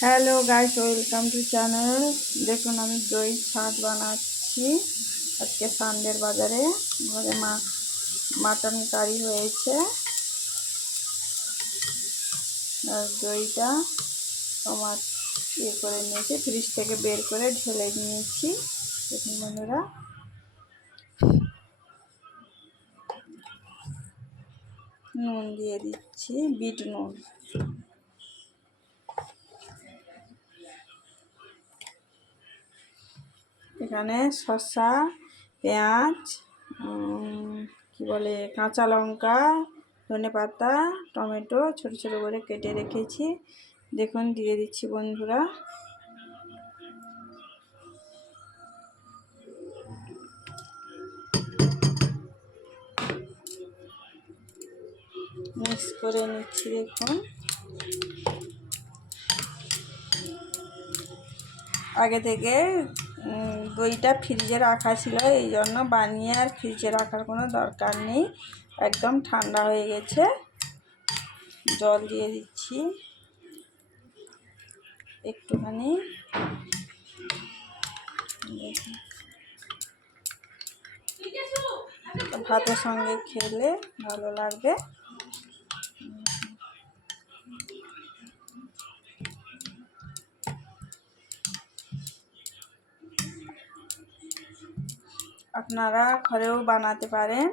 Hello guys, welcome to channel. দেখুন আমি দই ছাঁচ বানাচ্ছি। আজকে সানডের বাজারে আমাদের মাটন কারি হয়েছে। আর দইটা আমার করে নিয়েছি, ফ্রিজ থেকে বের করে ঢেলে নিয়েছি। দেখুন বন্ধুরা, নুন দিয়ে দিচ্ছি, বিট নুন। এখানে শসা, পেঁয়াজ, কি বলে কাঁচা লঙ্কা, ধনেপাতা, টমেটো ছোট ছোট করে কেটে রেখেছি। দেখুন দিয়ে দিচ্ছি বন্ধুরা। মিক্স করে নিচ্ছি। দেখুন আগে থেকে দইটা ফ্রিজে রাখা ছিল, এই জন্য বানিয়ে আর ফ্রিজে রাখার কোনো দরকার নেই। একদম ঠান্ডা হয়ে গেছে। জল দিয়ে দিচ্ছি একটুখানি। ভাতের সঙ্গে খেলে ভালো লাগবে। আপনারা ঘরেও বানাতে পারেন।